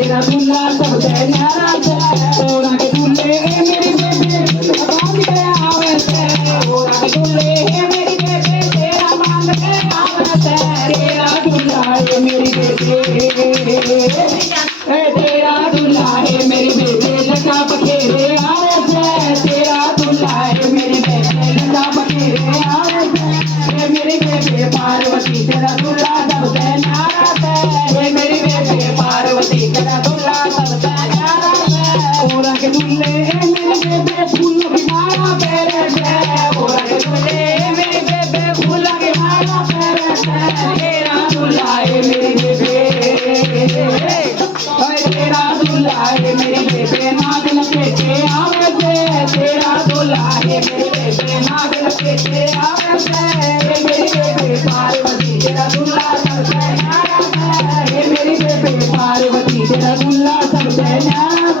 तेरा दूल्हा सबसे न्यारा से ओरा के दूल्हे है मेरी बेबे बांध के आवे से ओरा के दूल्हे है मेरी बेबे तेरा बांध के आवे से तेरा दूल्हा है मेरी बेबे तेरा दूल्हा है मेरी बेबे लगा बखेरे आवे से तेरा दूल्हा है मेरी बेबे लगा बखेरे आवे से मेरी बेबे पार्वती तेरा दूल्हा सबसे न्यारा से मेरी बेबे पार्वती तेरा दूल्हा सबसे न्यारा से ओरा के दूल्हे मेरी बेबे फूल की माला पहने से ओरा के दूल्हे मेरी बेबे फूल की माला पहने से तेरा दूल्हा है मेरी बेबे तेरा दूल्हा है मेरी बेबे नाग लपेटे आवे से तेरा दूल्हा है मेरी बेबे नाग लपेटे आवे से मेरी बेबे पार्वती तेरा दूल्हा सबसे न्यारा है मेरी बेबे पार्वती तेरा दूल्हा सबसे न्यारा